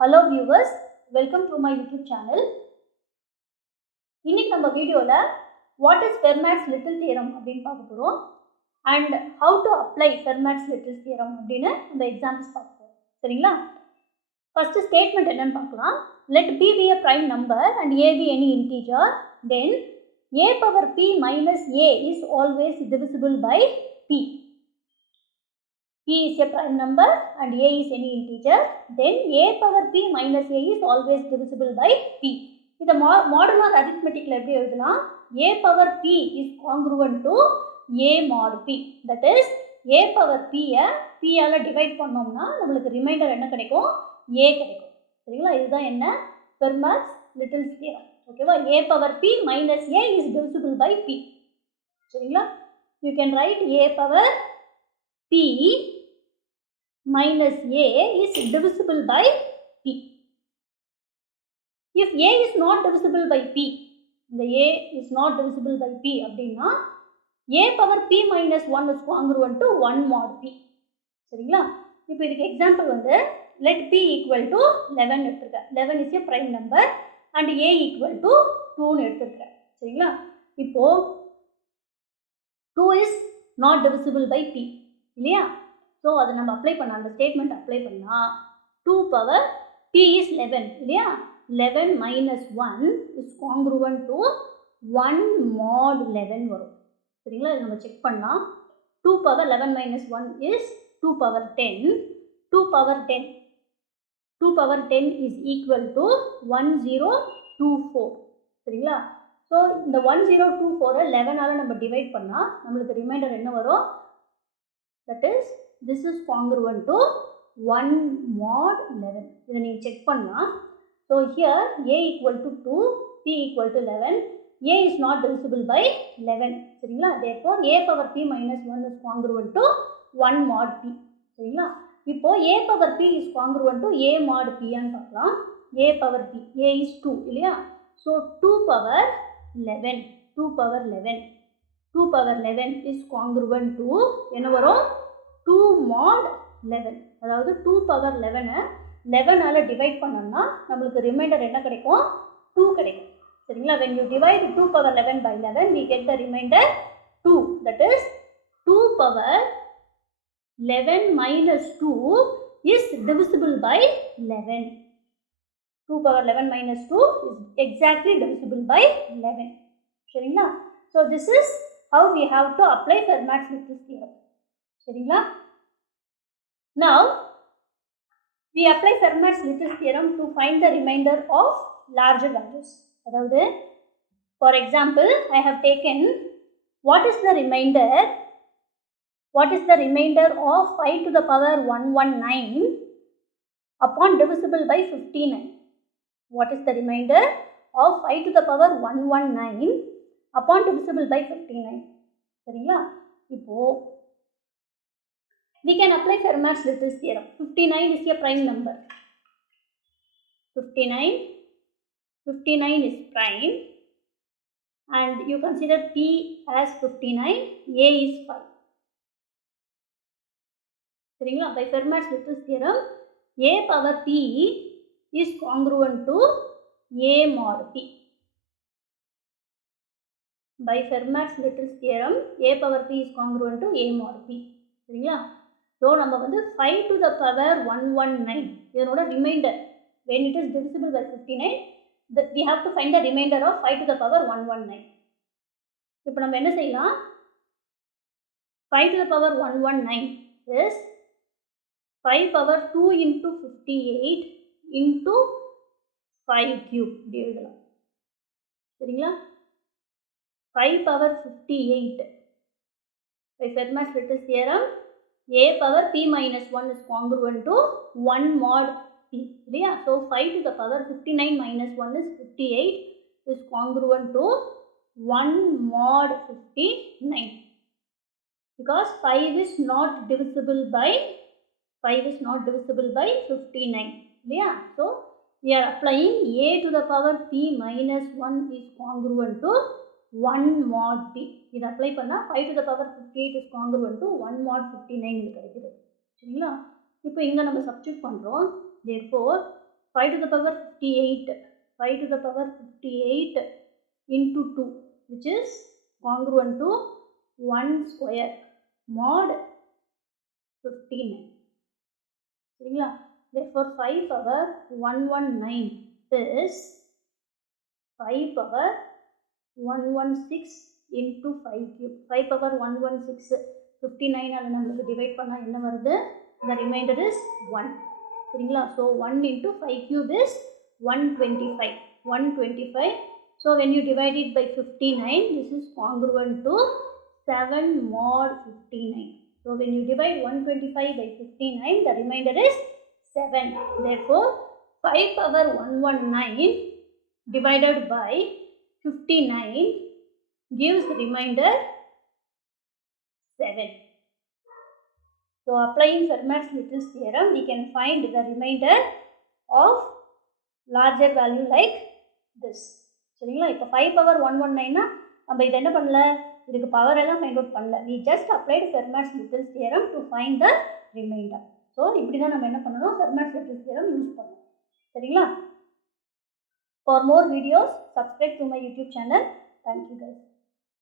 Hello viewers, welcome to my YouTube channel. இன்னைக்கு நம்ம வீடியோல what is Fermat's little theorem அப்படினு பார்க்க போறோம் and how to apply Fermat's little theorem அப்படினு நம்ம எக்ஸாம்பிள்ஸ் பார்க்க போறோம். சரிங்களா? First statement என்னன்னு பார்க்கலாம். Let b be a prime number and a be any integer, then a power p minus a is always divisible by p. P is a prime number and a is any integer, then a power p minus a is always divisible by p. இந்த modular அரித்மெட்டிக்ல எப்படி எழுதலாம்? a power p is congruent to a mod p. That is a power p p ஆல divide பண்ணோம்னா நமக்கு reminder என்ன கிடைக்கும்? a கிடைக்கும். சரிங்களா? இதுதான் என்ன? Fermat's little theorem. ஓகேவா? a power p minus a is divisible by p. சரிங்களா? You can write a power p minus a is divisible by p. If a is not divisible by p, the a is not divisible by p அப்படின்னா a power p minus 1 is congruent to 1 mod p. சரிங்களா? இப்போ இதுக்கு example வந்து let p equal to 11 எடுத்துருக்கேன். 11 is a prime number and a equal to 2 எடுத்துருக்கேன். சரிங்களா? இப்போ 2 is not divisible by p இல்லையா? ஸோ அதை நம்ம அப்ளை பண்ண அந்த ஸ்டேட்மெண்ட் அப்ளை பண்ணால் 2 பவர் p is 11 இல்லையா? 11 minus 1 is congruent to 1 mod 11 வரும். சரிங்களா? இதை நம்ம செக் பண்ணலாம். 2 power 11 minus 1 is 2 power 10. 2 power 10. 2 power 10 is equal to 1024. சரிங்களா? ஸோ இந்த 1024 11ஆல் நம்ம டிவைட் பண்ணால் நம்மளுக்கு ரிமைண்டர் என்ன வரும்? That is, this is congruent to 1 mod 11. இதை நீங்கள் செக் பண்ணலாம். So here a equal to 2, p equal to 11. a is not divisible by 11. சரிங்களா? Therefore a power p minus 1 is congruent to 1 mod p. சரிங்களா? இப்போ a power p is congruent to a mod p ன்னு பார்க்கலாம். a power p, a is 2 இல்லையா? So 2 power 11, 2 power 11, 2 power 11 is congruent to என்ன வரும்? 2 mod 11. அதாவது 2 power 11 11ஆல் divide பண்ணோம்னா நம்மளுக்கு ரிமைண்டர் என்ன கிடைக்கும்? 2 கிடைக்கும். சரிங்களா? when you divide 2 power 11 by 11 we get the remainder 2. that is 2 power 11 minus 2 is divisible by 11. 2 power 11 minus 2 is exactly divisible by 11. சரிங்களா? so this is how we have to apply Fermat's little theorem. சரிங்களா? now we apply Fermat's little theorem to find the remainder of larger values. அதாவது for example I have taken what is the remainder of 5 to the power 119 upon divisible by 59. What is the remainder of 5 to the power 119 upon divisible by 59? சரிங்களா? இப்போ we can apply Fermat's little theorem. 59 is a prime number. 59 is prime and you consider p as 59, a is 5. சரிங்களா? By Fermat's little theorem, a power p is congruent to a mod p. By Fermat's little theorem, a power p is congruent to a mod p. சரிங்களா? So நம்ம வந்து 5 to the power 119 இதனோட reminder when it is divisible by 59 we have to find the remainder of 5 to the power 119. இப்போ நம்ம என்ன செய்யலாம்? 5 to the power 119 is 5 power 2 into 58 into 5 cube இப்படி எழுதலாம். சரிங்களா? 5 power 58 by Fermat's little theorem a power p minus 1 is congruent to 1 mod p இல்லையா? so 5 to the power 59 minus 1 is 58 is congruent to 1 mod 59 because 5 is not divisible by 59 இல்லையா? so we are applying a to the power p minus 1 is congruent to 1 mod p. இதை apply பண்ணால் 5 to the power 58 is congruent to 1 mod 59 கிடைக்குது. சரிங்களா? இப்போ இங்கே நம்ம substitute பண்ணுறோம். therefore 5 to the power 58, 5 to the power 58 into 2, which is congruent to 1 square mod 59. சரிங்களா? Therefore 5 power 119 is 5 power 116 into 5 cube. 5 power 116 59 all நம்மளுக்கு divide பண்ணால் என்ன வருது? The remainder is 1. சரிங்களா? So 1 into 5 cube is 125. 125. So when you divide it by 59, this is congruent to 7 mod 59. So when you divide 125 by 59, the remainder is 7. Therefore 5 power 119 divided by 59 gives the remainder 7. So applying Fermat's-Little's theorem, we can find the remainder of larger value like this. சரிங்களா? இப்போ 5 power 119 நம்ம இது என்ன பண்ணல, இதுக்கு power எல்லாம் find out பண்ணல. we just applied Fermat's-Little's theorem to find the remainder. So இப்படி தான் நம்ம என்ன பண்ணணும், Fermat's-Little's theorem யூஸ் பண்ணணும். சரிங்களா? For more videos, subscribe to my YouTube channel. Thank you guys.